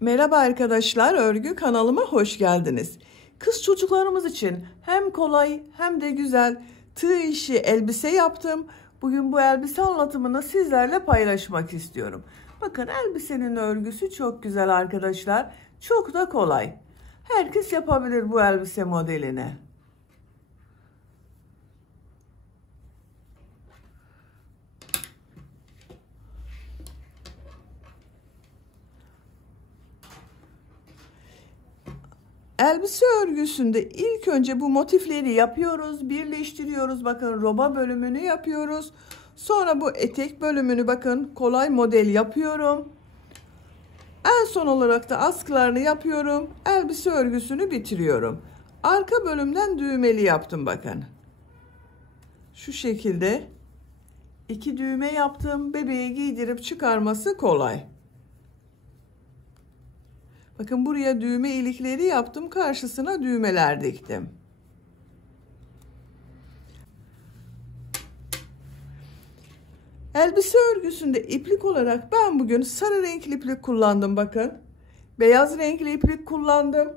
Merhaba arkadaşlar, örgü kanalıma hoş geldiniz. Kız çocuklarımız için hem kolay hem de güzel tığ işi elbise yaptım. Bugün bu elbise anlatımını sizlerle paylaşmak istiyorum. Bakın elbisenin örgüsü çok güzel arkadaşlar. Çok da kolay. Herkes yapabilir bu elbise modelini. Elbise örgüsünde ilk önce bu motifleri yapıyoruz, birleştiriyoruz. Bakın roba bölümünü yapıyoruz. Sonra bu etek bölümünü bakın kolay model yapıyorum. En son olarak da askılarını yapıyorum. Elbise örgüsünü bitiriyorum. Arka bölümden düğmeli yaptım bakın. Şu şekilde 2 düğme yaptım. Bebeğe giydirip çıkarması kolay. Bakın buraya düğme ilikleri yaptım. Karşısına düğmeler diktim. Elbise örgüsünde iplik olarak ben bugün sarı renkli iplik kullandım bakın. Beyaz renkli iplik kullandım.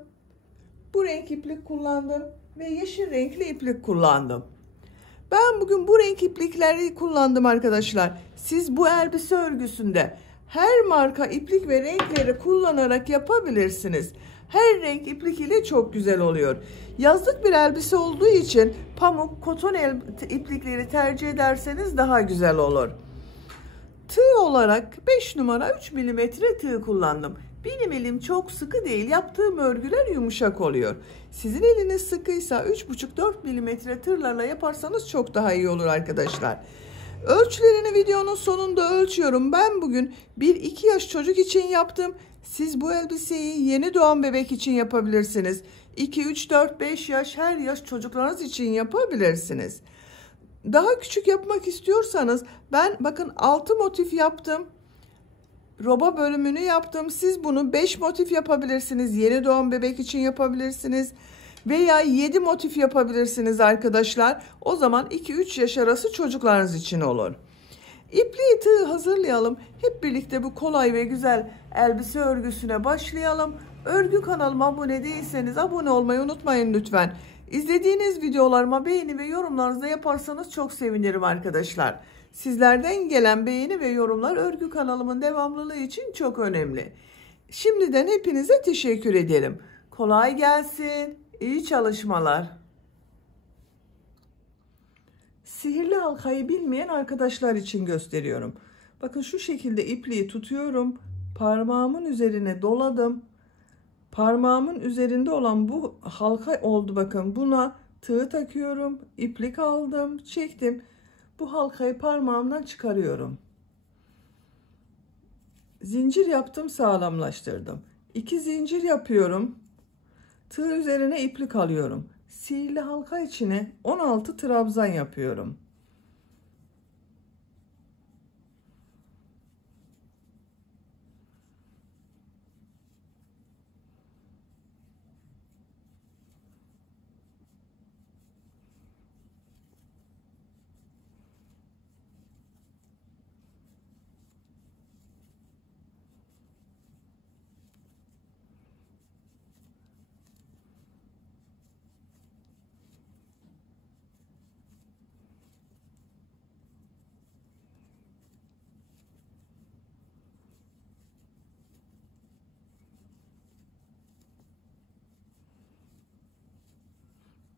Bu renk iplik kullandım. Ve yeşil renkli iplik kullandım. Ben bugün bu renk iplikleri kullandım arkadaşlar. Siz bu elbise örgüsünde her marka iplik ve renkleri kullanarak yapabilirsiniz. Her renk iplik ile çok güzel oluyor. Yazlık bir elbise olduğu için pamuk, koton iplikleri tercih ederseniz daha güzel olur. Tığ olarak 5 numara 3 milimetre tığ kullandım. Benim elim çok sıkı değil. Yaptığım örgüler yumuşak oluyor. Sizin eliniz sıkıysa 3,5-4 milimetre tığlarla yaparsanız çok daha iyi olur arkadaşlar. Ölçülerini videonun sonunda ölçüyorum. Ben bugün 1-2 yaş çocuk için yaptım. Siz bu elbiseyi yeni doğan bebek için yapabilirsiniz. 2, 3, 4, 5 yaş her yaş çocuklarınız için yapabilirsiniz. Daha küçük yapmak istiyorsanız ben bakın 6 motif yaptım. Roba bölümünü yaptım. Siz bunu 5 motif yapabilirsiniz. Yeni doğan bebek için yapabilirsiniz. Veya 7 motif yapabilirsiniz arkadaşlar. O zaman 2-3 yaş arası çocuklarınız için olur. İpliği tığ hazırlayalım. Hep birlikte bu kolay ve güzel elbise örgüsüne başlayalım. Örgü kanalıma abone değilseniz abone olmayı unutmayın lütfen. İzlediğiniz videolarıma beğeni ve yorumlarınızı da yaparsanız çok sevinirim arkadaşlar. Sizlerden gelen beğeni ve yorumlar örgü kanalımın devamlılığı için çok önemli. Şimdiden hepinize teşekkür ederim. Kolay gelsin. İyi çalışmalar. Sihirli halkayı bilmeyen arkadaşlar için gösteriyorum. Bakın şu şekilde ipliği tutuyorum. Parmağımın üzerine doladım. Parmağımın üzerinde olan bu halka oldu bakın. Buna tığ takıyorum. İplik aldım. Çektim. Bu halkayı parmağımdan çıkarıyorum. Zincir yaptım, sağlamlaştırdım. 2 zincir yapıyorum. Tığ üzerine iplik alıyorum. Sihirli halka içine 16 trabzan yapıyorum.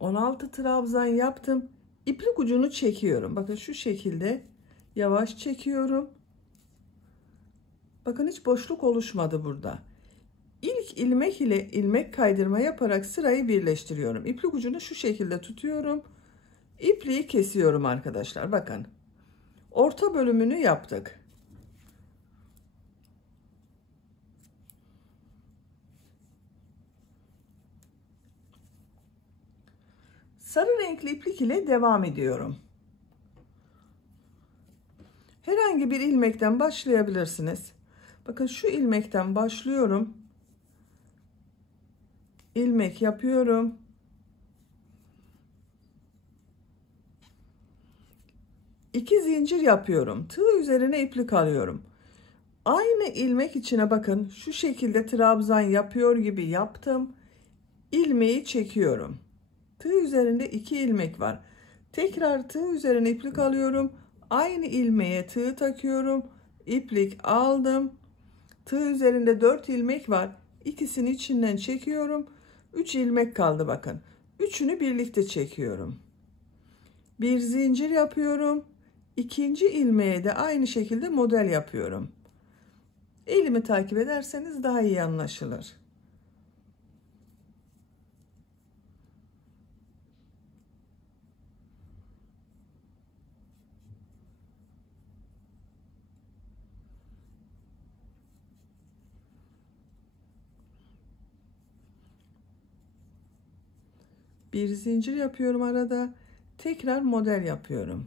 ...16 trabzan yaptım. İplik ucunu çekiyorum. Bakın şu şekilde yavaş çekiyorum. Bakın hiç boşluk oluşmadı burada. İlk ilmek ile ilmek kaydırma yaparak sırayı birleştiriyorum. İplik ucunu şu şekilde tutuyorum. İpliği kesiyorum arkadaşlar. Bakın. Orta bölümünü yaptık. Sarı renkli iplik ile devam ediyorum. Herhangi bir ilmekten başlayabilirsiniz. Bakın şu ilmekten başlıyorum. İlmek yapıyorum. İki zincir yapıyorum. Tığ üzerine iplik alıyorum. Aynı ilmek içine bakın şu şekilde trabzan yapıyor gibi yaptım. İlmeği çekiyorum. Tığ üzerinde 2 ilmek var. Tekrar tığ üzerine iplik alıyorum. Aynı ilmeğe tığ takıyorum. İplik aldım. Tığ üzerinde 4 ilmek var. İkisini içinden çekiyorum. 3 ilmek kaldı bakın. Üçünü birlikte çekiyorum. Bir zincir yapıyorum. İkinci ilmeğe de aynı şekilde model yapıyorum. Elimi takip ederseniz daha iyi anlaşılır. Bir zincir yapıyorum arada. Tekrar model yapıyorum.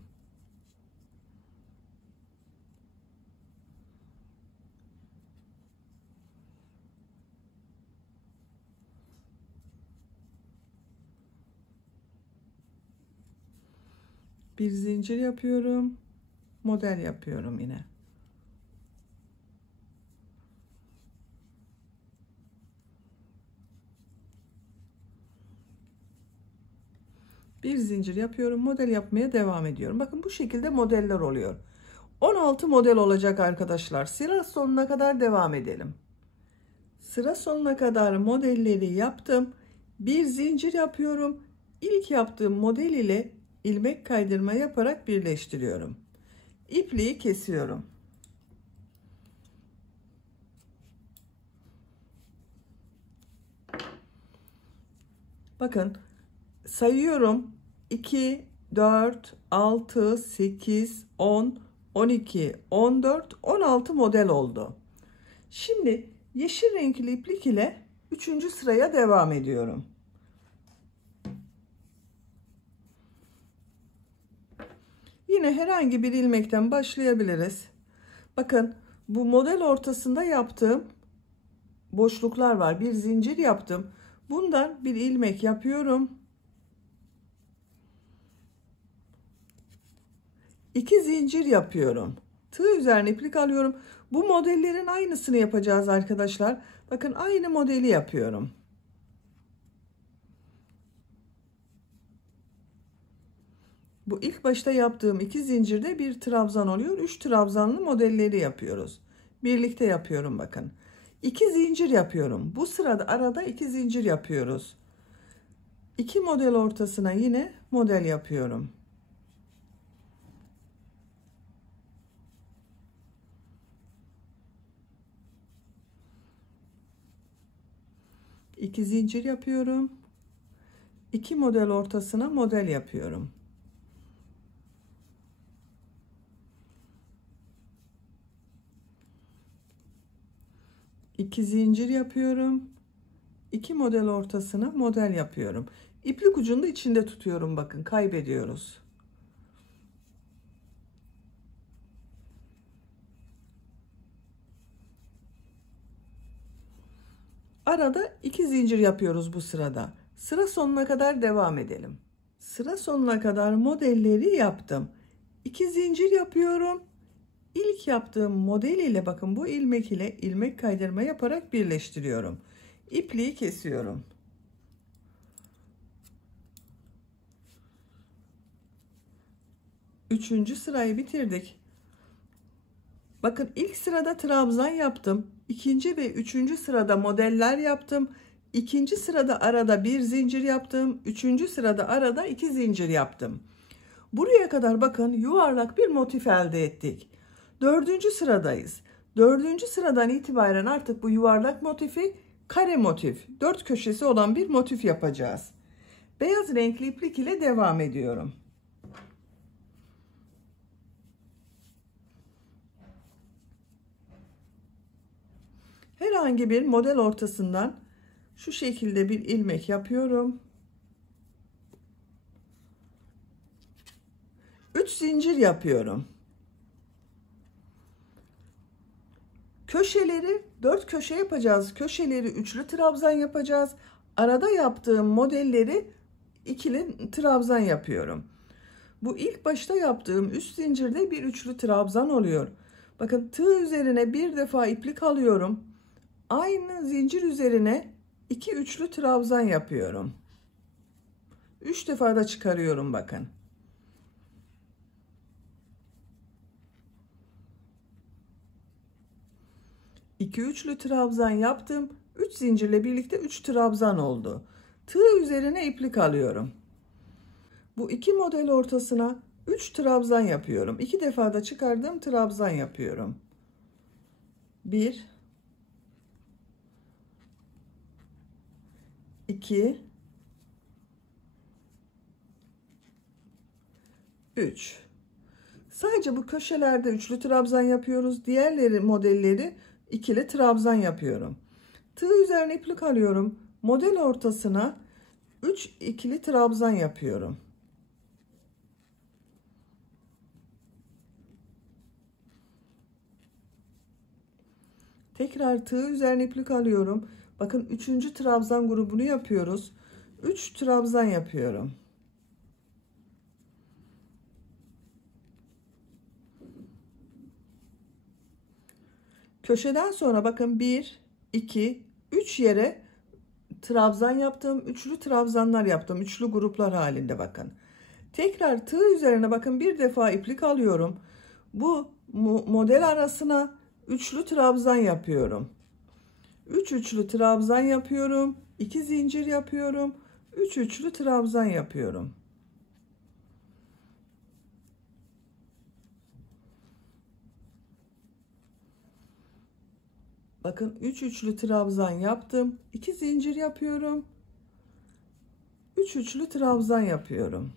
Bir zincir yapıyorum. Model yapıyorum yine. Bir zincir yapıyorum. Model yapmaya devam ediyorum. Bakın bu şekilde modeller oluyor. 16 model olacak arkadaşlar. Sıra sonuna kadar devam edelim. Sıra sonuna kadar modelleri yaptım. Bir zincir yapıyorum. İlk yaptığım model ile ilmek kaydırma yaparak birleştiriyorum. İpliği kesiyorum. Bakın sayıyorum. 2, 4, 6, 8, 10, 12, 14, 16 model oldu. Şimdi yeşil renkli iplik ile 3. sıraya devam ediyorum. Yine herhangi bir ilmekten başlayabiliriz. Bakın bu model ortasında yaptığım boşluklar var. Bir zincir yaptım. Bundan bir ilmek yapıyorum. 2 zincir yapıyorum. Tığ üzerine iplik alıyorum. Bu modellerin aynısını yapacağız arkadaşlar. Bakın aynı modeli yapıyorum. Bu ilk başta yaptığım 2 zincirde bir trabzan oluyor. 3 trabzanlı modelleri yapıyoruz. Birlikte yapıyorum bakın. 2 zincir yapıyorum. Bu sırada arada 2 zincir yapıyoruz. 2 model ortasına yine model yapıyorum. İki zincir yapıyorum. 2 model ortasına model yapıyorum. İki zincir yapıyorum. 2 model ortasına model yapıyorum. İplik ucunu da içinde tutuyorum bakın, kaybediyoruz. Arada 2 zincir yapıyoruz bu sırada. Sıra sonuna kadar devam edelim. Sıra sonuna kadar modelleri yaptım. 2 zincir yapıyorum. İlk yaptığım model ile bakın bu ilmek ile ilmek kaydırma yaparak birleştiriyorum. İpliği kesiyorum. Üçüncü sırayı bitirdik. Bakın ilk sırada trabzan yaptım. İkinci ve üçüncü sırada modeller yaptım. İkinci sırada arada bir zincir yaptım. Üçüncü sırada arada 2 zincir yaptım. Buraya kadar bakın yuvarlak bir motif elde ettik. Dördüncü sıradayız. Dördüncü sıradan itibaren artık bu yuvarlak motifi kare motif, 4 köşesi olan bir motif yapacağız. Beyaz renkli iplik ile devam ediyorum. Herhangi bir model ortasından şu şekilde bir ilmek yapıyorum. 3 zincir yapıyorum. Köşeleri 4 köşe yapacağız. Köşeleri üçlü trabzan yapacağız. Arada yaptığım modelleri ikili trabzan yapıyorum. Bu ilk başta yaptığım üst zincirde bir üçlü trabzan oluyor. Bakın tığ üzerine bir defa iplik alıyorum. Aynı zincir üzerine 2 üçlü trabzan yapıyorum. 3 defa da çıkarıyorum bakın. İki üçlü trabzan yaptım. 3 zincirle birlikte 3 trabzan oldu. Tığ üzerine iplik alıyorum. Bu iki model ortasına 3 trabzan yapıyorum. 2 defa da çıkardığım trabzan yapıyorum. 1 2 3. Sadece bu köşelerde üçlü trabzan yapıyoruz. Diğerleri modelleri ikili trabzan yapıyorum. Tığ üzerine iplik alıyorum. Model ortasına 3 ikili trabzan yapıyorum. Tekrar tığ üzerine iplik alıyorum. Bakın 3. trabzan grubunu yapıyoruz. 3 trabzan yapıyorum. Köşeden sonra bakın 1 2 3 yere trabzan yaptım. Üçlü trabzanlar yaptım. Üçlü gruplar halinde bakın. Tekrar tığ üzerine bakın bir defa iplik alıyorum. Bu model arasına üçlü trabzan yapıyorum. 3 üçlü trabzan yapıyorum. 2 zincir yapıyorum. 3 üçlü trabzan yapıyorum. Bakın 3 üçlü trabzan yaptım. 2 zincir yapıyorum. 3 üçlü trabzan yapıyorum.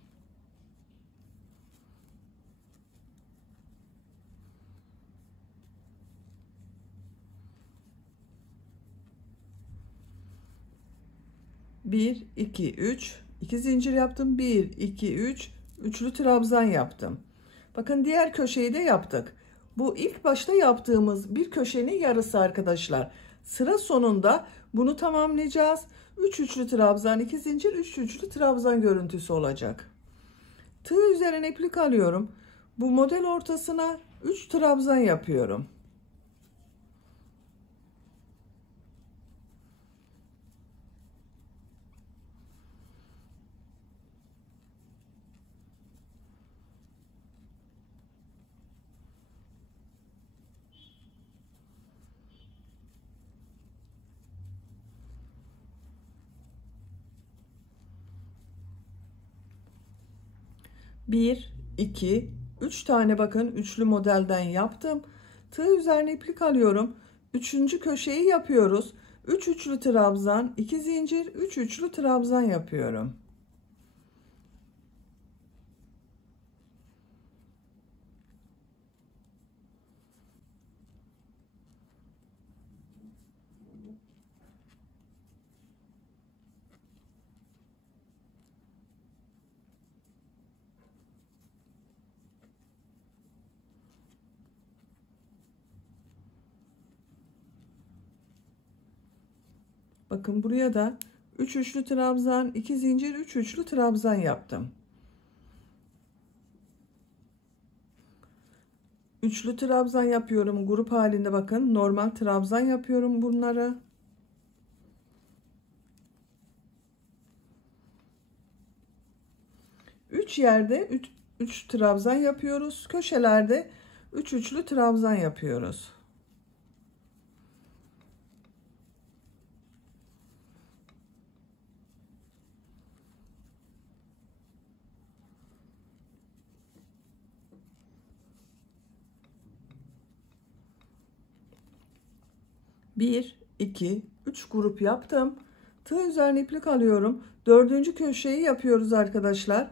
Bir, iki, üç. 2 zincir yaptım. 1, 2, 3. Üçlü trabzan yaptım. Bakın diğer köşeyi de yaptık. Bu ilk başta yaptığımız bir köşenin yarısı arkadaşlar. Sıra sonunda bunu tamamlayacağız. 3 üçlü trabzan, 2 zincir, 3 üçlü trabzan görüntüsü olacak. Tığ üzerine iplik alıyorum. Bu model ortasına 3 trabzan yapıyorum. Bir, iki, üç tane bakın üçlü modelden yaptım. Tığ üzerine iplik alıyorum. Üçüncü köşeyi yapıyoruz. 3 üçlü trabzan, 2 zincir, 3 üçlü trabzan yapıyorum. Bakın buraya da 3 üçlü trabzan, 2 zincir, 3 üçlü trabzan yaptım. Üçlü trabzan yapıyorum grup halinde, bakın normal trabzan yapıyorum bunları. Üç yerde 3 trabzan yapıyoruz. Köşelerde 3 üçlü trabzan yapıyoruz. Bir, iki, üç grup yaptım. Tığ üzerine iplik alıyorum. Dördüncü köşeyi yapıyoruz arkadaşlar.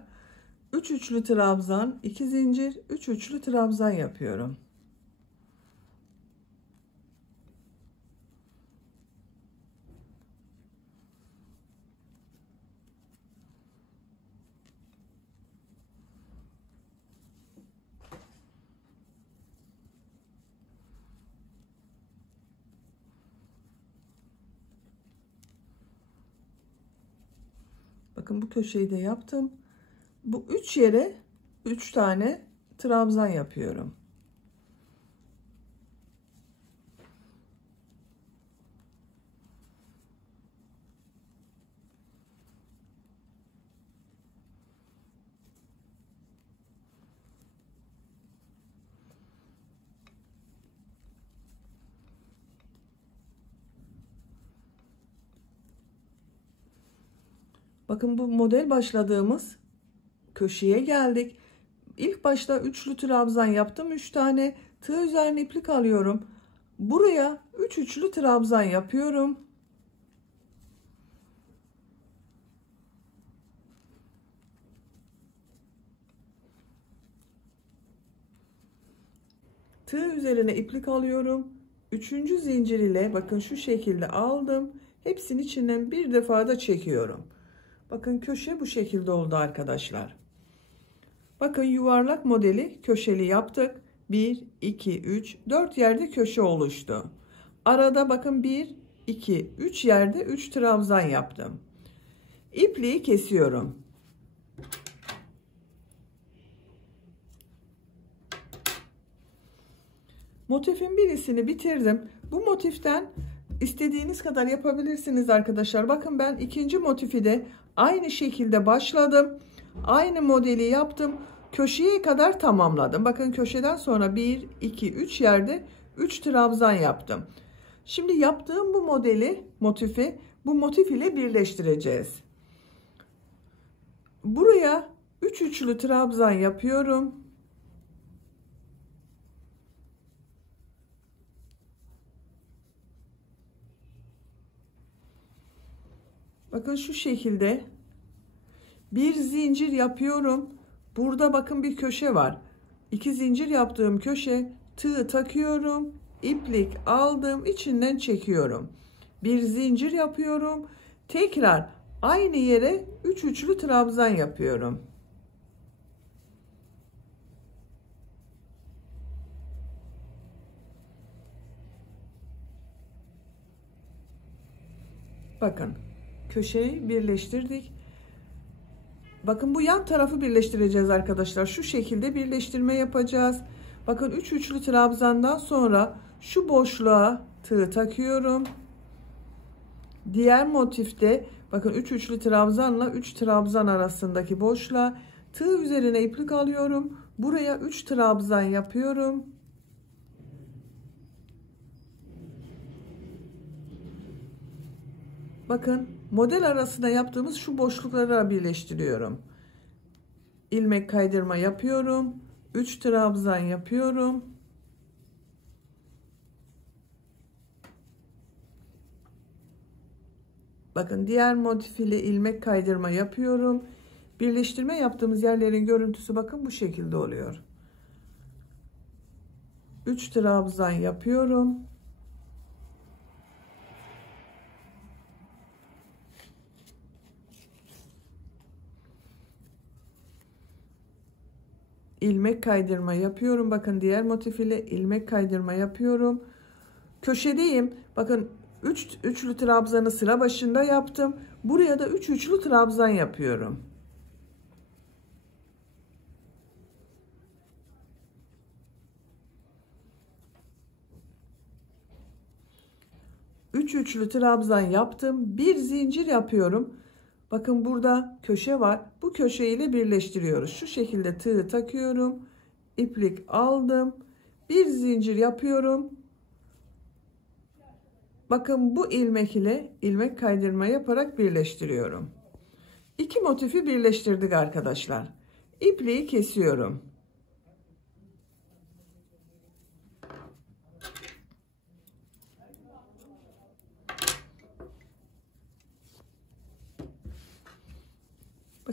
3 üçlü trabzan, 2 zincir, 3 üçlü trabzan yapıyorum. Bakın bu köşeyi de yaptım. Bu 3 yere 3 tane trabzan yapıyorum. Bakın bu model başladığımız köşeye geldik. İlk başta üçlü trabzan yaptım. 3 tane tığ üzerine iplik alıyorum. Buraya 3 üçlü trabzan yapıyorum. Tığ üzerine iplik alıyorum. Üçüncü zincir ile bakın şu şekilde aldım. Hepsinin içinden bir defa da çekiyorum. Bakın köşe bu şekilde oldu arkadaşlar. Bakın yuvarlak modeli köşeli yaptık. 1, 2, 3, 4 yerde köşe oluştu. Arada bakın 1, 2, 3 yerde 3 trabzan yaptım. İpliği kesiyorum. Motifin birisini bitirdim. Bu motiften istediğiniz kadar yapabilirsiniz arkadaşlar. Bakın ben ikinci motifi de aynı şekilde başladım. Aynı modeli yaptım. Köşeye kadar tamamladım. Bakın köşeden sonra 1, 2, 3 yerde 3 trabzan yaptım. Şimdi yaptığım bu motifi bu motif ile birleştireceğiz. Buraya 3 üçlü trabzan yapıyorum. Bakın şu şekilde bir zincir yapıyorum. Burada bakın bir köşe var. 2 zincir yaptığım köşe, tığ takıyorum, iplik aldım, içinden çekiyorum. Bir zincir yapıyorum. Tekrar aynı yere 3 üçlü trabzan yapıyorum. Bakın köşeyi birleştirdik. Bakın bu yan tarafı birleştireceğiz arkadaşlar. Şu şekilde birleştirme yapacağız. Bakın 3 üçlü trabzandan sonra şu boşluğa tığ takıyorum. Diğer motifte bakın 3 üçlü trabzanla 3 trabzan arasındaki boşluğa tığ üzerine iplik alıyorum. Buraya 3 trabzan yapıyorum. Bakın model arasında yaptığımız şu boşlukları birleştiriyorum. İlmek kaydırma yapıyorum. 3 trabzan yapıyorum. Bakın diğer motif ile ilmek kaydırma yapıyorum. Birleştirme yaptığımız yerlerin görüntüsü bakın bu şekilde oluyor. 3 trabzan yapıyorum. İlmek kaydırma yapıyorum. Bakın diğer motif ile ilmek kaydırma yapıyorum. Köşedeyim. Bakın 3 üçlü trabzanı sıra başında yaptım. Buraya da 3 üçlü trabzan yapıyorum. Üç üçlü trabzan yaptım. Bir zincir yapıyorum. Bakın burada köşe var. Bu köşe ile birleştiriyoruz. Şu şekilde tığ takıyorum. İplik aldım. Bir zincir yapıyorum. Bakın bu ilmek ile ilmek kaydırma yaparak birleştiriyorum. İki motifi birleştirdik arkadaşlar. İpliği kesiyorum.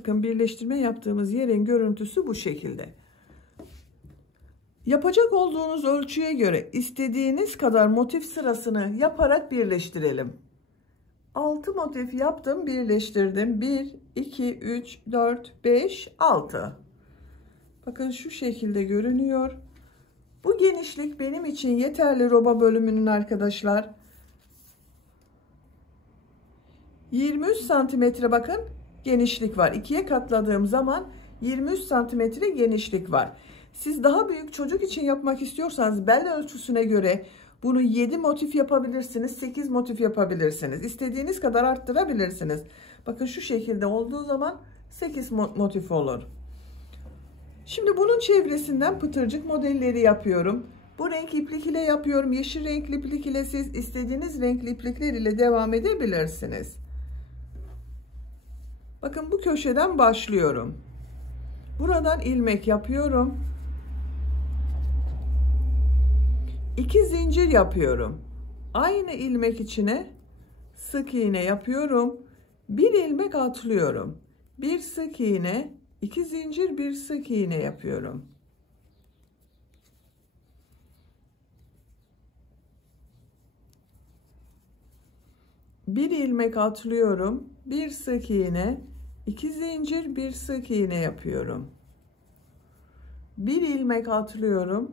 Bakın birleştirme yaptığımız yerin görüntüsü bu şekilde. Yapacak olduğunuz ölçüye göre istediğiniz kadar motif sırasını yaparak birleştirelim. 6 motif yaptım, birleştirdim. 1, 2, 3, 4, 5, 6. Bakın şu şekilde görünüyor. Bu genişlik benim için yeterli roba bölümünün arkadaşlar. 23 santimetre bakın genişlik var. 2'ye katladığım zaman 23 santimetre genişlik var. Siz daha büyük çocuk için yapmak istiyorsanız bel ölçüsüne göre bunu 7 motif yapabilirsiniz, 8 motif yapabilirsiniz. İstediğiniz kadar arttırabilirsiniz. Bakın şu şekilde olduğu zaman 8 motif olur. Şimdi bunun çevresinden pıtırcık modelleri yapıyorum. Bu renk iplik ile yapıyorum. Yeşil renkli iplik ile siz istediğiniz renkli iplikler ile devam edebilirsiniz. Bakın bu köşeden başlıyorum. Buradan ilmek yapıyorum. 2 zincir yapıyorum. Aynı ilmek içine sık iğne yapıyorum. Bir ilmek atlıyorum. Bir sık iğne, 2 zincir, bir sık iğne yapıyorum. Bir ilmek atlıyorum. Bir sık iğne, 2 zincir, bir sık iğne yapıyorum. Bir ilmek atlıyorum.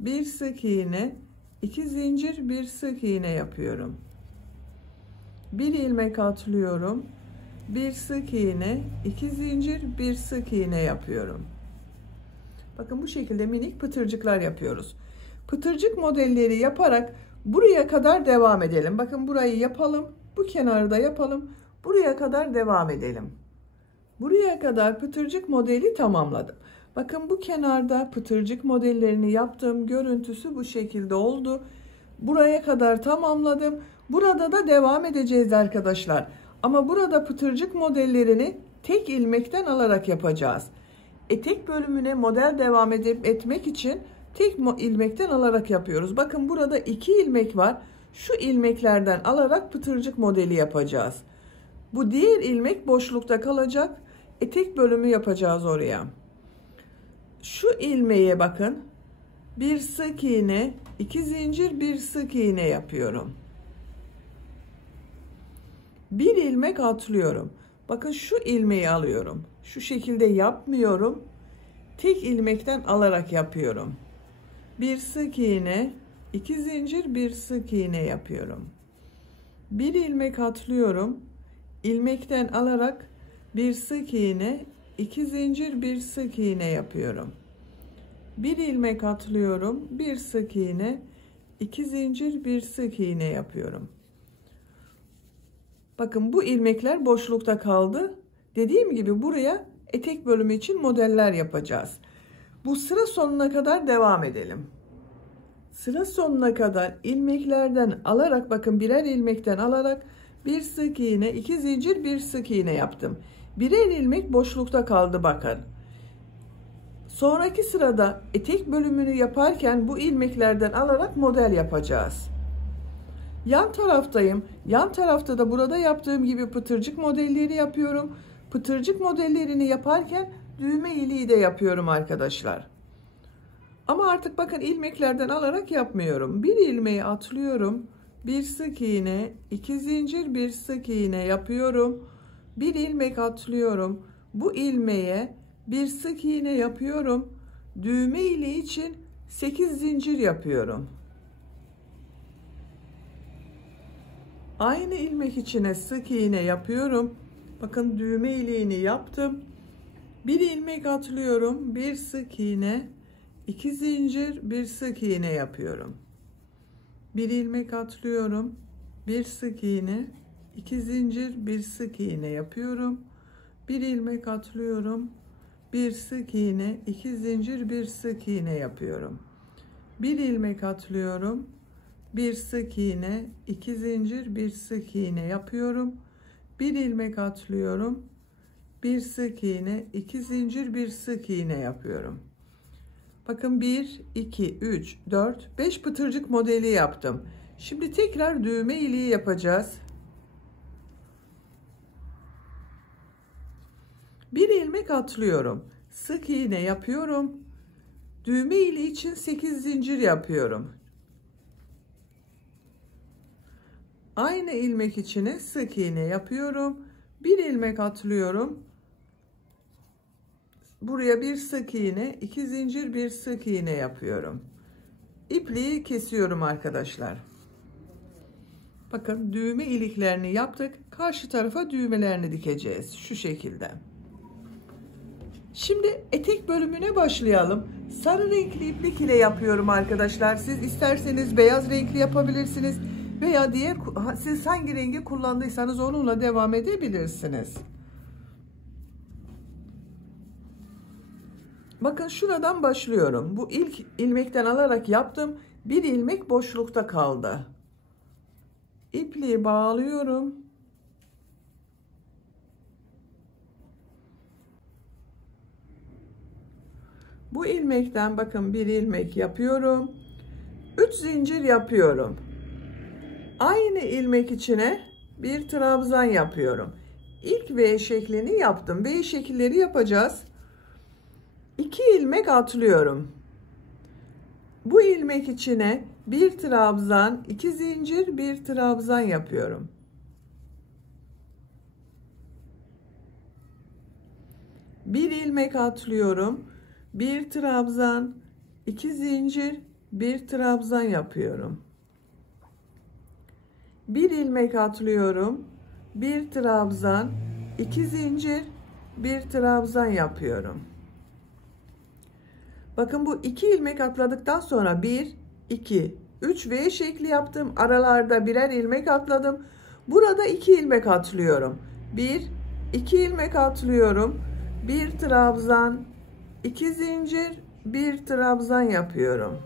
Bir sık iğne, 2 zincir, bir sık iğne yapıyorum. Bir ilmek atlıyorum. Bir sık iğne, 2 zincir, bir sık iğne yapıyorum. Bakın bu şekilde minik pıtırcıklar yapıyoruz. Pıtırcık modelleri yaparak buraya kadar devam edelim. Bakın burayı yapalım. Bu kenarı da yapalım. Buraya kadar devam edelim. Buraya kadar pıtırcık modeli tamamladım. Bakın bu kenarda pıtırcık modellerini yaptığım görüntüsü bu şekilde oldu. Buraya kadar tamamladım. Burada da devam edeceğiz arkadaşlar. Ama burada pıtırcık modellerini tek ilmekten alarak yapacağız. Etek bölümüne model devam etmek için tek ilmekten alarak yapıyoruz. Bakın burada 2 ilmek var. Şu ilmeklerden alarak pıtırcık modeli yapacağız. Bu diğer ilmek boşlukta kalacak. Etek bölümü yapacağız oraya. Şu ilmeğe bakın. Bir sık iğne, 2 zincir, bir sık iğne yapıyorum. Bir ilmek atlıyorum. Bakın şu ilmeği alıyorum. Şu şekilde yapmıyorum. Tek ilmekten alarak yapıyorum. Bir sık iğne, 2 zincir, bir sık iğne yapıyorum. Bir ilmek atlıyorum. İlmekten alarak bir sık iğne, 2 zincir, bir sık iğne yapıyorum. Bir ilmek atlıyorum. Bir sık iğne, 2 zincir, bir sık iğne yapıyorum. Bakın bu ilmekler boşlukta kaldı. Dediğim gibi buraya etek bölümü için modeller yapacağız. Bu sıra sonuna kadar devam edelim. Sıra sonuna kadar ilmeklerden alarak, bakın birer ilmekten alarak bir sık iğne, 2 zincir, bir sık iğne yaptım. Birer ilmek boşlukta kaldı bakın. Sonraki sırada etek bölümünü yaparken bu ilmeklerden alarak model yapacağız. Yan taraftayım. Yan tarafta da burada yaptığım gibi pıtırcık modelleri yapıyorum. Pıtırcık modellerini yaparken düğme iliği de yapıyorum arkadaşlar. Ama artık bakın ilmeklerden alarak yapmıyorum. Bir ilmeği atlıyorum. Bir sık iğne, 2 zincir, bir sık iğne yapıyorum. Bir ilmek atlıyorum. Bu ilmeğe bir sık iğne yapıyorum. Düğme iliği için 8 zincir yapıyorum. Aynı ilmek içine sık iğne yapıyorum. Bakın düğme iliğini yaptım. Bir ilmek atlıyorum. Bir sık iğne, 2 zincir, bir sık iğne yapıyorum. Bir ilmek atlıyorum. Bir sık iğne, 2 zincir, bir sık iğne yapıyorum. Bir ilmek atlıyorum. Bir sık iğne, 2 zincir, bir sık iğne yapıyorum. Bir ilmek atlıyorum. Bir sık iğne, 2 zincir, bir sık iğne yapıyorum. Bir ilmek atlıyorum. Bir sık iğne, 2 zincir, bir sık iğne yapıyorum. Bakın 1, 2, 3, 4, 5 pıtırcık modeli yaptım. Şimdi tekrar düğme iliği yapacağız. Bir ilmek atlıyorum. Sık iğne yapıyorum. Düğme iliği için 8 zincir yapıyorum. Aynı ilmek içine sık iğne yapıyorum. Bir ilmek atlıyorum. Buraya bir sık iğne, 2 zincir, bir sık iğne yapıyorum. İpliği kesiyorum arkadaşlar. Bakın düğme iliklerini yaptık. Karşı tarafa düğmelerini dikeceğiz. Şu şekilde. Şimdi etek bölümüne başlayalım. Sarı renkli iplik ile yapıyorum arkadaşlar. Siz isterseniz beyaz renkli yapabilirsiniz. Veya diğer, siz hangi rengi kullandıysanız onunla devam edebilirsiniz. Bakın şuradan başlıyorum. Bu ilk ilmekten alarak yaptım. Bir ilmek boşlukta kaldı. İpliği bağlıyorum. Bu ilmekten bakın bir ilmek yapıyorum. 3 zincir yapıyorum. Aynı ilmek içine bir trabzan yapıyorum. İlk V şeklini yaptım. V şekilleri yapacağız. 2 ilmek atlıyorum. Bu ilmek içine bir trabzan, 2 zincir, bir trabzan yapıyorum. Bir ilmek atlıyorum. Bir trabzan, 2 zincir, bir trabzan yapıyorum. Bir ilmek atlıyorum. Bir trabzan, 2 zincir, bir trabzan yapıyorum. Bakın bu 2 ilmek atladıktan sonra 1, 2, 3 V şekli yaptım. Aralarda birer ilmek atladım. Burada 2 ilmek atlıyorum. 1, 2 ilmek atlıyorum. Bir trabzan, 2 zincir, bir trabzan yapıyorum.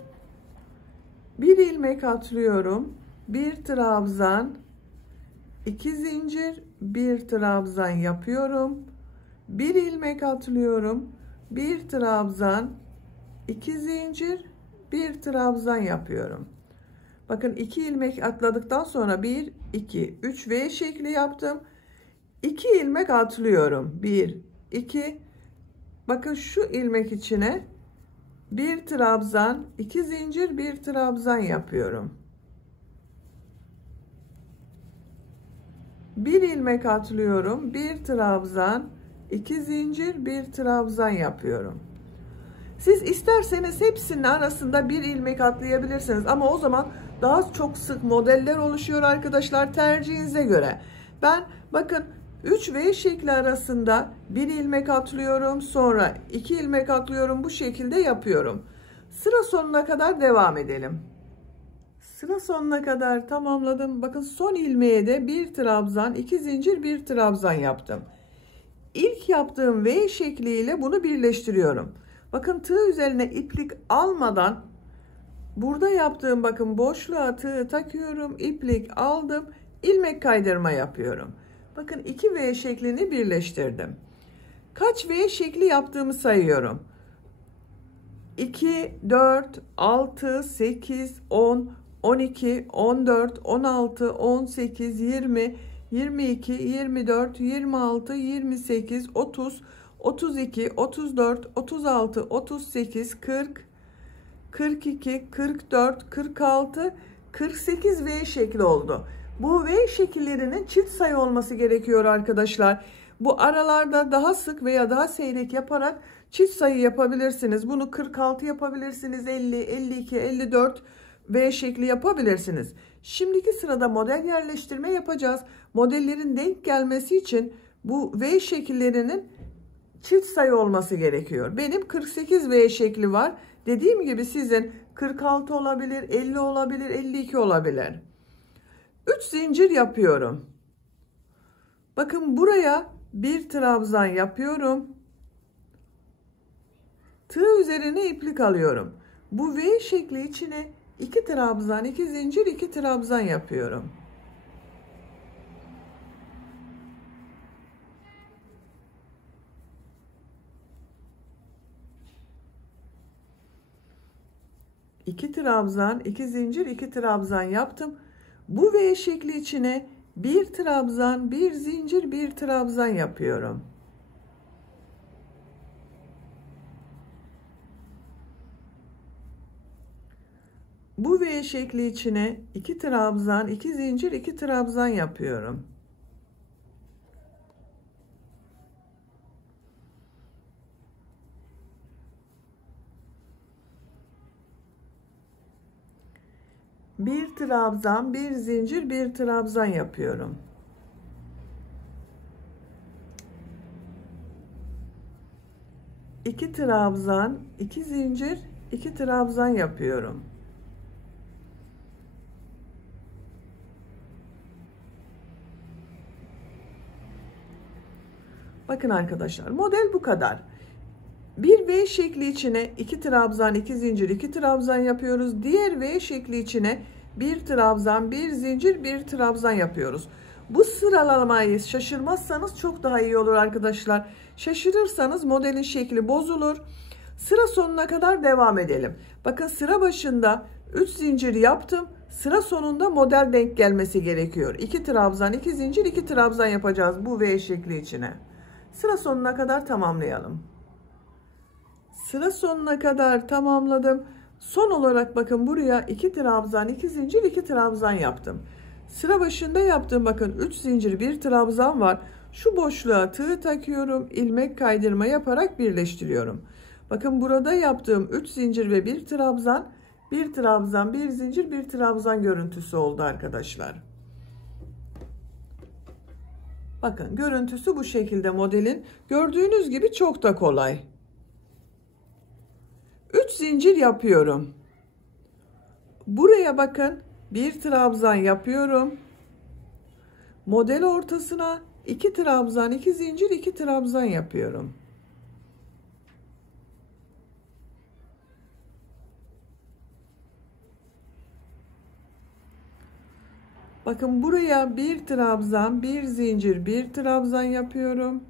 Bir ilmek atlıyorum. Bir trabzan, 2 zincir, bir trabzan yapıyorum. Bir ilmek atlıyorum. Bir trabzan, 2 zincir, bir trabzan yapıyorum. Bakın 2 ilmek atladıktan sonra 1, 2, 3 V şekli yaptım. 2 ilmek atlıyorum. 1, 2. Bakın şu ilmek içine bir trabzan, 2 zincir, bir trabzan yapıyorum. Bir ilmek atlıyorum. Bir trabzan, 2 zincir, bir trabzan yapıyorum. Siz isterseniz hepsinin arasında bir ilmek atlayabilirsiniz ama o zaman daha çok sık modeller oluşuyor arkadaşlar, tercihinize göre. Ben bakın 3 V şekli arasında bir ilmek atlıyorum, sonra 2 ilmek atlıyorum, bu şekilde yapıyorum. Sıra sonuna kadar devam edelim. Sıra sonuna kadar tamamladım. Bakın son ilmeğe de bir trabzan, 2 zincir, bir trabzan yaptım. İlk yaptığım V şekliyle bunu birleştiriyorum. Bakın tığ üzerine iplik almadan burada yaptığım bakın boşluğa tığ takıyorum, iplik aldım, ilmek kaydırma yapıyorum. Bakın 2 V şeklini birleştirdim. Kaç V şekli yaptığımı sayıyorum. 2, 4, 6, 8, 10, 12, 14, 16, 18, 20, 22, 24, 26, 28, 30, 32, 34, 36, 38, 40, 42, 44, 46, 48 V şekli oldu. Bu V şekillerinin çift sayı olması gerekiyor arkadaşlar. Bu aralarda daha sık veya daha seyrek yaparak çift sayı yapabilirsiniz. Bunu 46 yapabilirsiniz, 50, 52, 54 V şekli yapabilirsiniz. Şimdiki sırada model yerleştirme yapacağız. Modellerin denk gelmesi için bu V şekillerinin çift sayı olması gerekiyor. Benim 48 V şekli var. Dediğim gibi sizin 46 olabilir, 50 olabilir, 52 olabilir. 3 zincir yapıyorum. Bakın buraya bir trabzan yapıyorum. Tığ üzerine iplik alıyorum. Bu V şekli içine 2 trabzan, 2 zincir, 2 trabzan yapıyorum. İki trabzan, 2 zincir, 2 trabzan yaptım. Bu V şekli içine bir trabzan, bir zincir, bir trabzan yapıyorum. Bu V şekli içine 2 trabzan, 2 zincir, 2 trabzan yapıyorum. Bir trabzan, bir zincir, bir trabzan yapıyorum. İki trabzan, 2 zincir, 2 trabzan yapıyorum. Bakın arkadaşlar, model bu kadar. Bir V şekli içine 2 trabzan, 2 zincir, 2 trabzan yapıyoruz. Diğer V şekli içine bir trabzan, bir zincir, bir trabzan yapıyoruz. Bu sıralamayı şaşırmazsanız çok daha iyi olur arkadaşlar. Şaşırırsanız modelin şekli bozulur. Sıra sonuna kadar devam edelim. Bakın sıra başında 3 zincir yaptım. Sıra sonunda model denk gelmesi gerekiyor. 2 trabzan, 2 zincir, 2 trabzan yapacağız bu V şekli içine. Sıra sonuna kadar tamamlayalım. Sıra sonuna kadar tamamladım. Son olarak bakın buraya 2 trabzan, 2 zincir, 2 trabzan yaptım. Sıra başında yaptığım bakın 3 zincir, 1 trabzan var. Şu boşluğa tığ takıyorum. İlmek kaydırma yaparak birleştiriyorum. Bakın burada yaptığım 3 zincir ve 1 trabzan, 1 trabzan, 1 zincir, 1 trabzan görüntüsü oldu arkadaşlar. Bakın görüntüsü bu şekilde modelin. Gördüğünüz gibi çok da kolay. 3 zincir yapıyorum. Buraya bakın 1 trabzan yapıyorum. Model ortasına 2 trabzan, 2 zincir, 2 trabzan yapıyorum. Bakın buraya 1 trabzan, 1 zincir, 1 trabzan yapıyorum.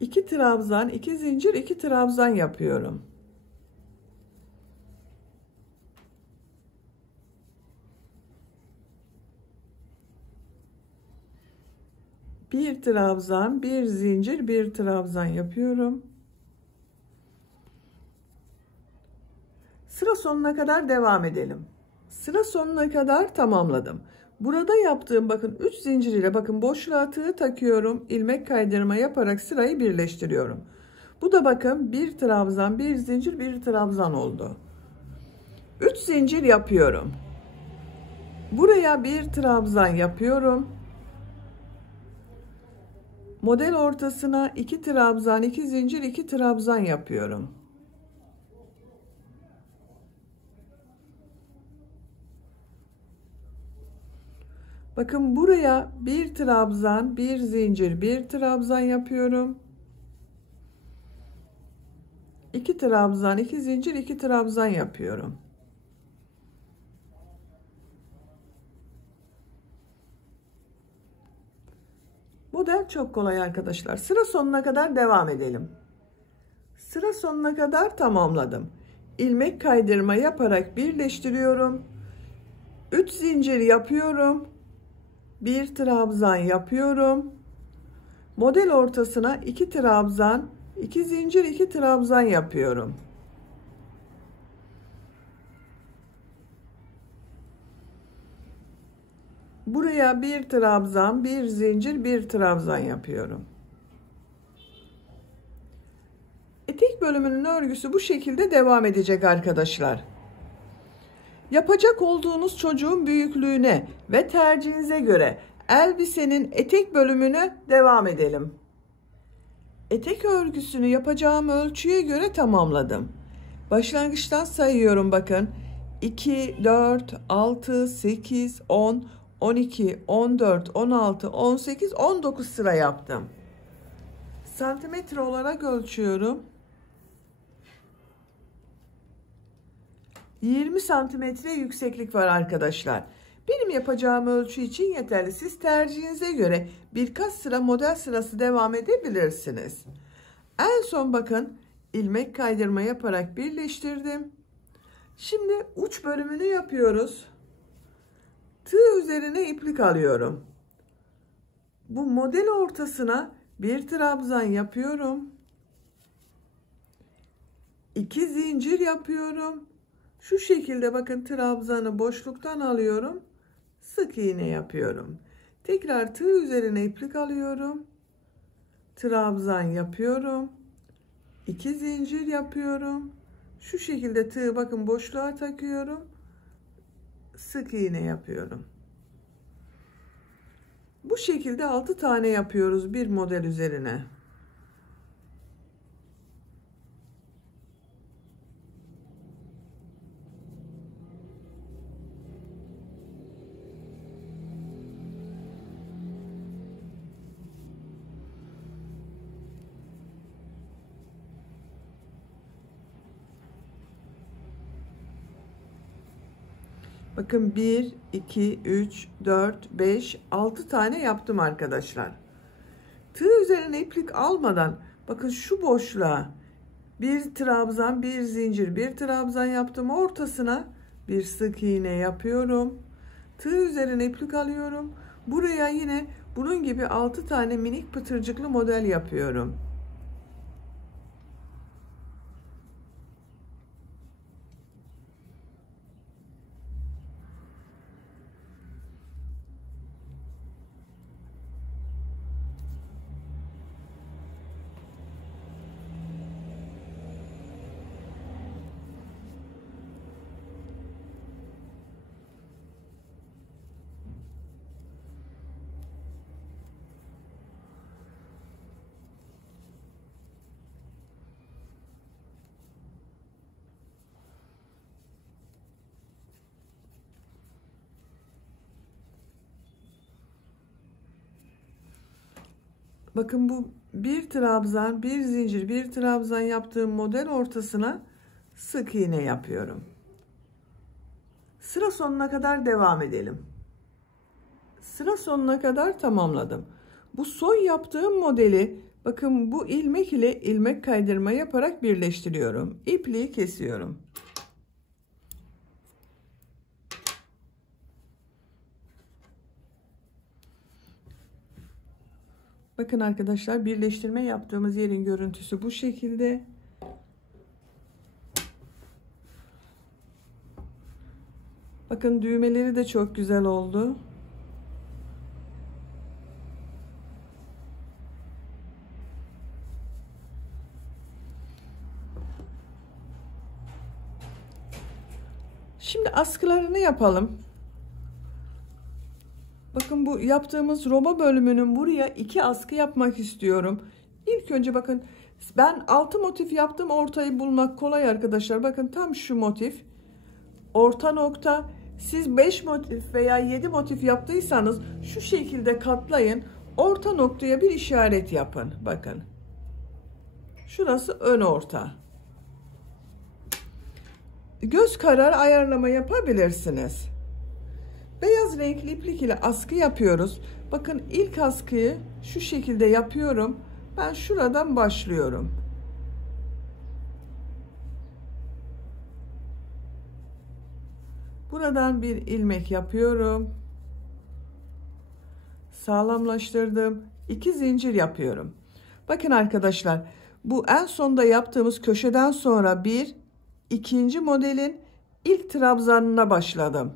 2 trabzan, 2 zincir, 2 trabzan yapıyorum. Bir trabzan, bir zincir, bir trabzan yapıyorum. Sıra sonuna kadar devam edelim. Sıra sonuna kadar tamamladım. Burada yaptığım bakın 3 zincir ile bakın boşluğa tığ takıyorum. İlmek kaydırma yaparak sırayı birleştiriyorum. Bu da bakın bir trabzan, bir zincir, bir trabzan oldu. 3 zincir yapıyorum. Buraya bir trabzan yapıyorum. Model ortasına 2 trabzan, 2 zincir, 2 trabzan yapıyorum. Bakın buraya bir trabzan, bir zincir, bir trabzan yapıyorum. 2 trabzan, 2 zincir, 2 trabzan yapıyorum. Model çok kolay arkadaşlar. Sıra sonuna kadar devam edelim. Sıra sonuna kadar tamamladım. İlmek kaydırma yaparak birleştiriyorum. 3 zincir yapıyorum. 1 trabzan yapıyorum. Model ortasına 2 trabzan, 2 zincir, 2 trabzan yapıyorum. Buraya bir trabzan, bir zincir, bir trabzan yapıyorum. Etek bölümünün örgüsü bu şekilde devam edecek arkadaşlar. Yapacak olduğunuz çocuğun büyüklüğüne ve tercihinize göre elbisenin etek bölümünü devam edelim. Etek örgüsünü yapacağım ölçüye göre tamamladım. Başlangıçtan sayıyorum bakın. 2, 4, 6, 8, 10, 12, 14, 16, 18, 19 sıra yaptım. Santimetre olarak ölçüyorum. 20 santimetre yükseklik var arkadaşlar. Benim yapacağım ölçü için yeterli. Siz tercihinize göre birkaç sıra model sırası devam edebilirsiniz. En son bakın ilmek kaydırma yaparak birleştirdim. Şimdi uç bölümünü yapıyoruz. Tığ üzerine iplik alıyorum. Bu model ortasına bir trabzan yapıyorum. 2 zincir yapıyorum. Şu şekilde bakın trabzanı boşluktan alıyorum. Sık iğne yapıyorum. Tekrar tığ üzerine iplik alıyorum. Trabzan yapıyorum. 2 zincir yapıyorum. Şu şekilde tığı bakın boşluğa takıyorum. Sık iğne yapıyorum. Bu şekilde 6 tane yapıyoruz bir model üzerine. Bakın 1, 2, 3, 4, 5, 6 tane yaptım arkadaşlar. Tığ üzerine iplik almadan Bakın şu boşluğa bir trabzan, bir zincir, bir trabzan yaptım. Ortasına bir sık iğne yapıyorum. Tığ üzerine iplik alıyorum. Buraya yine bunun gibi 6 tane minik pıtırcıklı model yapıyorum. Bakın bu bir trabzan, bir zincir, bir trabzan yaptığım model ortasına sık iğne yapıyorum. Sıra sonuna kadar devam edelim. Sıra sonuna kadar tamamladım. Bu son yaptığım modeli bakın bu ilmek ile ilmek kaydırma yaparak birleştiriyorum. İpliği kesiyorum. Bakın arkadaşlar, birleştirme yaptığımız yerin görüntüsü bu şekilde. Bakın düğmeleri de çok güzel oldu. Şimdi askılarını yapalım. Bakın bu yaptığımız roba bölümünün buraya 2 askı yapmak istiyorum. İlk önce bakın ben 6 motif yaptım. Ortayı bulmak kolay arkadaşlar. Bakın tam şu motif. Orta nokta. Siz 5 motif veya 7 motif yaptıysanız şu şekilde katlayın. Orta noktaya bir işaret yapın. Bakın. Şurası ön orta. Göz kararı ayarlama yapabilirsiniz. Beyaz renkli iplik ile askı yapıyoruz. Bakın ilk askıyı şu şekilde yapıyorum. Ben şuradan başlıyorum. Buradan bir ilmek yapıyorum. Sağlamlaştırdım. 2 zincir yapıyorum. Bakın arkadaşlar, bu en sonda yaptığımız köşeden sonra ikinci modelin ilk trabzanına başladım.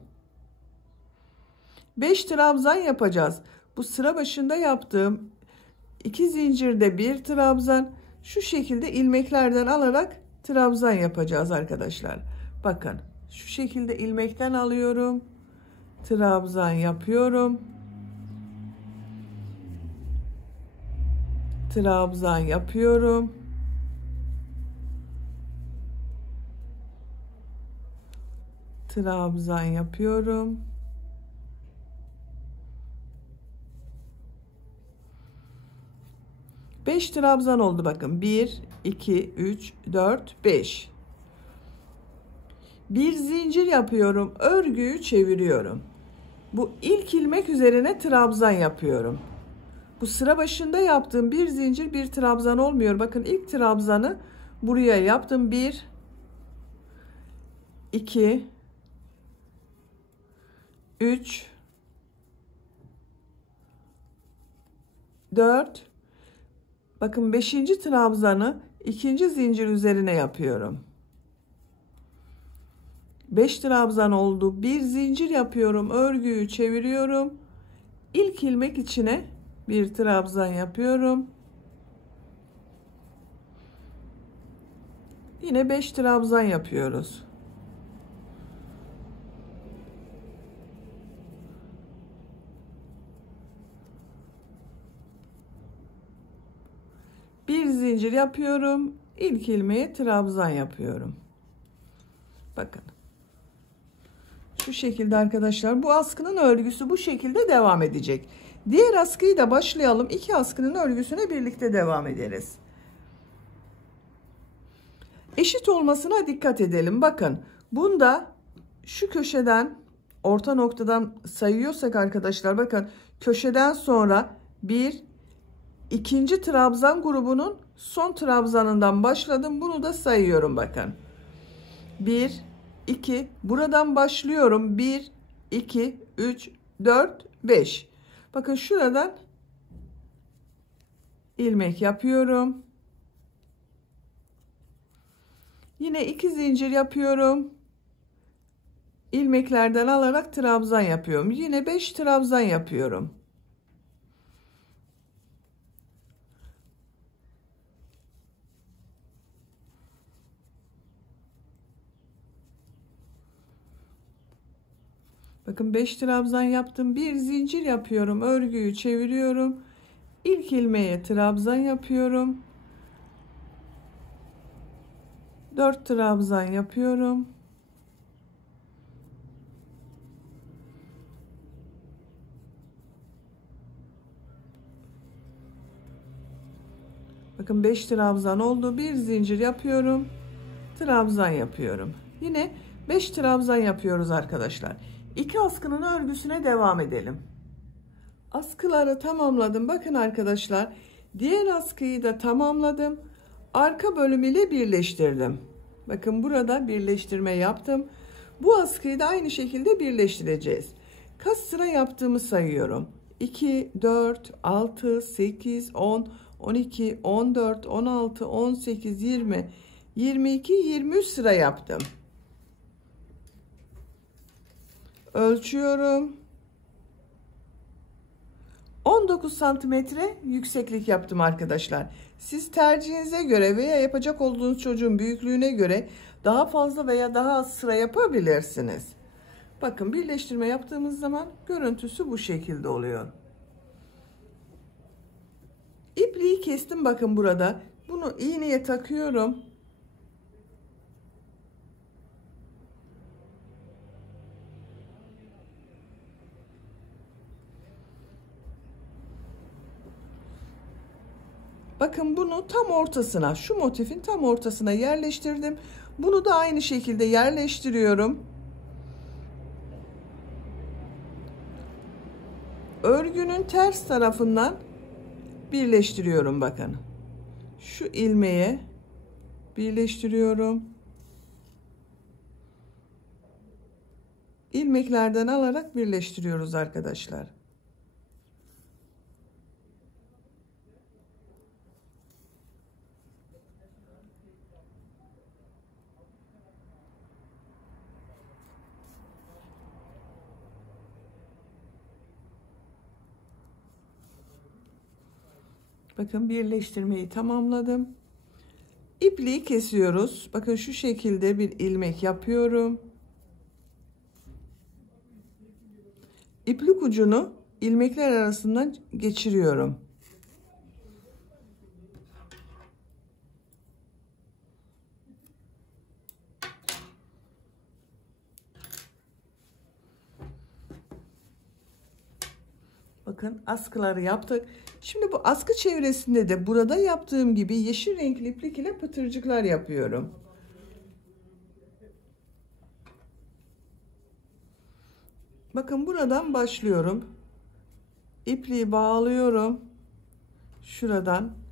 5 trabzan yapacağız. Bu sıra başında yaptığım 2 zincirde bir trabzan, şu şekilde ilmeklerden alarak trabzan yapacağız arkadaşlar. Bakın şu şekilde ilmekten alıyorum. Trabzan yapıyorum. Trabzan yapıyorum. Trabzan yapıyorum. Beş trabzan oldu bakın. 1, 2, 3, 4, 5. Bir zincir yapıyorum. Örgüyü çeviriyorum. Bu ilk ilmek üzerine trabzan yapıyorum. Bu sıra başında yaptığım bir zincir bir trabzan olmuyor. Bakın ilk trabzanı buraya yaptım. 1, 2, 3, 4. Bakın 5. trabzanı ikinci zincir üzerine yapıyorum. 5 trabzan oldu. Bir zincir yapıyorum. Örgüyü çeviriyorum. İlk ilmek içine bir trabzan yapıyorum. Yine 5 trabzan yapıyoruz. Bir zincir yapıyorum. İlk ilmeğe trabzan yapıyorum. Bakın. Şu şekilde arkadaşlar, bu askının örgüsü bu şekilde devam edecek. Diğer askıyı da başlayalım. 2 askının örgüsüne birlikte devam ederiz. Eşit olmasına dikkat edelim. Bakın bunda şu köşeden orta noktadan sayıyorsak arkadaşlar, bakın köşeden sonra 1, ikinci trabzan grubunun son trabzanından başladım. Bunu da sayıyorum bakın. 1, 2, buradan başlıyorum. 1, 2, 3, 4, 5. Bakın şuradan ilmek yapıyorum. Yine 2 zincir yapıyorum. İlmeklerden alarak trabzan yapıyorum. Yine 5 trabzan yapıyorum. Bakın 5 trabzan yaptım. Bir zincir yapıyorum. Örgüyü çeviriyorum. İlk ilmeğe trabzan yapıyorum. 4 trabzan yapıyorum. Bakın 5 trabzan oldu. Bir zincir yapıyorum. Trabzan yapıyorum. Yine 5 trabzan yapıyoruz arkadaşlar. 2 askının örgüsüne devam edelim. Askıları tamamladım. Bakın arkadaşlar, diğer askıyı da tamamladım. Arka bölümüyle birleştirdim. Bakın burada birleştirme yaptım. Bu askıyı da aynı şekilde birleştireceğiz. Kaç sıra yaptığımı sayıyorum. 2, 4, 6, 8, 10, 12, 14, 16, 18, 20, 22, 23 sıra yaptım. Ölçüyorum. 19 santimetre yükseklik yaptım arkadaşlar. Siz tercihinize göre veya yapacak olduğunuz çocuğun büyüklüğüne göre daha fazla veya daha az sıra yapabilirsiniz. Bakın birleştirme yaptığımız zaman görüntüsü bu şekilde oluyor. İpliği kestim bakın burada. Bunu iğneye takıyorum. Bakın bunu tam ortasına, şu motifin tam ortasına yerleştirdim. Bunu da aynı şekilde yerleştiriyorum. Örgünün ters tarafından birleştiriyorum bakın. Şu ilmeğe birleştiriyorum. İlmeklerden alarak birleştiriyoruz arkadaşlar. Bakın birleştirmeyi tamamladım. İpliği kesiyoruz. Bakın şu şekilde bir ilmek yapıyorum. İplik ucunu ilmekler arasından geçiriyorum. Bakın askıları yaptık. Şimdi bu askı çevresinde de burada yaptığım gibi yeşil renkli iplik ile pıtırcıklar yapıyorum. Bakın buradan başlıyorum. İpliği bağlıyorum. Şuradan.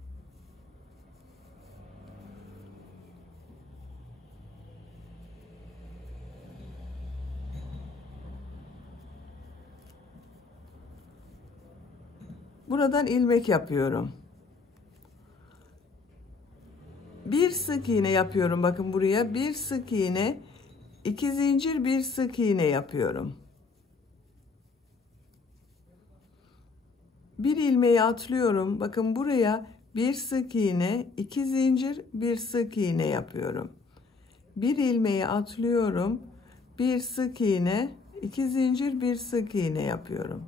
Buradan ilmek yapıyorum. Bir sık iğne yapıyorum. Bakın buraya bir sık iğne, 2 zincir, bir sık iğne yapıyorum. Bir ilmeği atlıyorum. Bakın buraya bir sık iğne, 2 zincir, bir sık iğne yapıyorum. Bir ilmeği atlıyorum. Bir sık iğne, 2 zincir, bir sık iğne yapıyorum.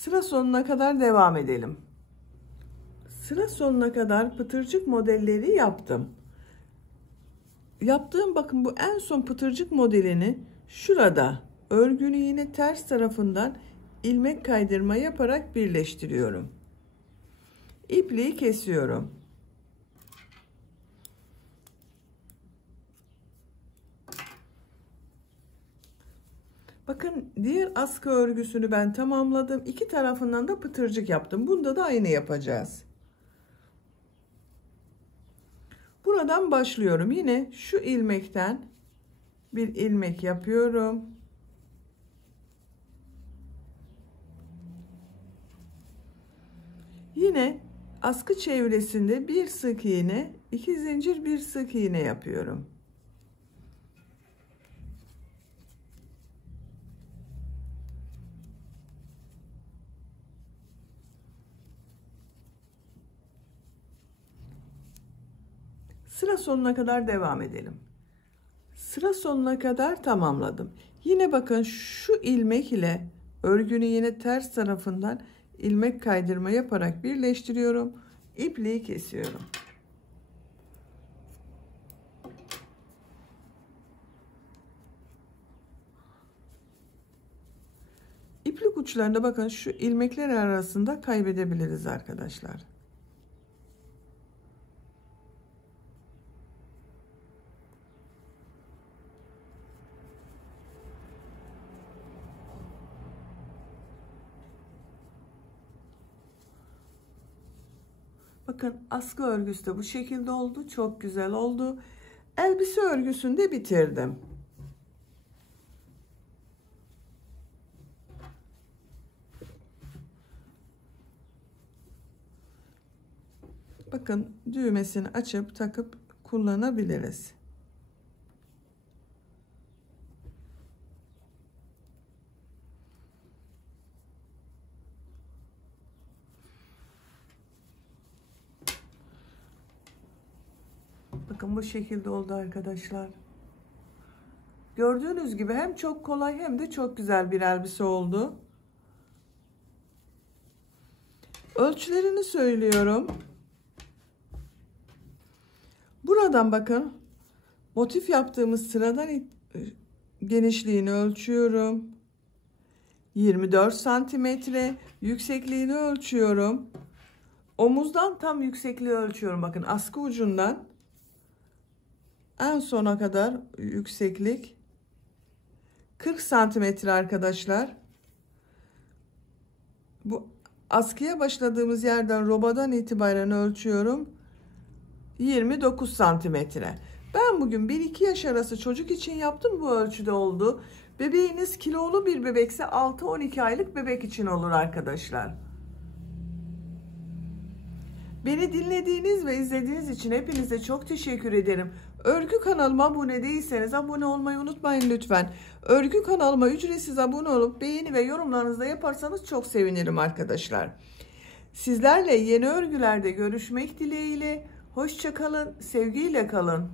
Sıra sonuna kadar devam edelim. Sıra sonuna kadar pıtırcık modelleri yaptım. Yaptığım bakın bu en son pıtırcık modelini şurada örgünü yine ters tarafından ilmek kaydırma yaparak birleştiriyorum. İpliği kesiyorum. Bakın diğer askı örgüsünü ben tamamladım. İki tarafından da pıtırcık yaptım. Bunda da aynı yapacağız. Buradan başlıyorum. Yine şu ilmekten bir ilmek yapıyorum. Yine askı çevresinde bir sık iğne, 2 zincir, bir sık iğne yapıyorum. Sıra sonuna kadar devam edelim. Sıra sonuna kadar tamamladım. Yine bakın şu ilmek ile örgünü yine ters tarafından ilmek kaydırma yaparak birleştiriyorum. İpliği kesiyorum. İplik uçlarında bakın şu ilmekler arasında kaybedebiliriz arkadaşlar. Bakın askı örgüsü de bu şekilde oldu. Çok güzel oldu. Elbise örgüsünü de bitirdim. Bakın düğmesini açıp takıp kullanabiliriz. Bakın bu şekilde oldu arkadaşlar. Gördüğünüz gibi hem çok kolay hem de çok güzel bir elbise oldu. Ölçülerini söylüyorum. Buradan bakın motif yaptığımız sıradan genişliğini ölçüyorum. 24 santimetre, yüksekliğini ölçüyorum. Omuzdan tam yüksekliği ölçüyorum. Bakın askı ucundan en sona kadar yükseklik 40 santimetre arkadaşlar. Bu askıya başladığımız yerden robadan itibaren ölçüyorum. 29 santimetre. Ben bugün 1-2 yaş arası çocuk için yaptım, bu ölçüde oldu. Bebeğiniz kilolu bir bebekse 6-12 aylık bebek için olur arkadaşlar. Beni dinlediğiniz ve izlediğiniz için hepinize çok teşekkür ederim. Örgü kanalıma abone değilseniz abone olmayı unutmayın lütfen. Örgü kanalıma ücretsiz abone olup beğeni ve yorumlarınızı da yaparsanız çok sevinirim arkadaşlar. Sizlerle yeni örgülerde görüşmek dileğiyle. Hoşça kalın, sevgiyle kalın.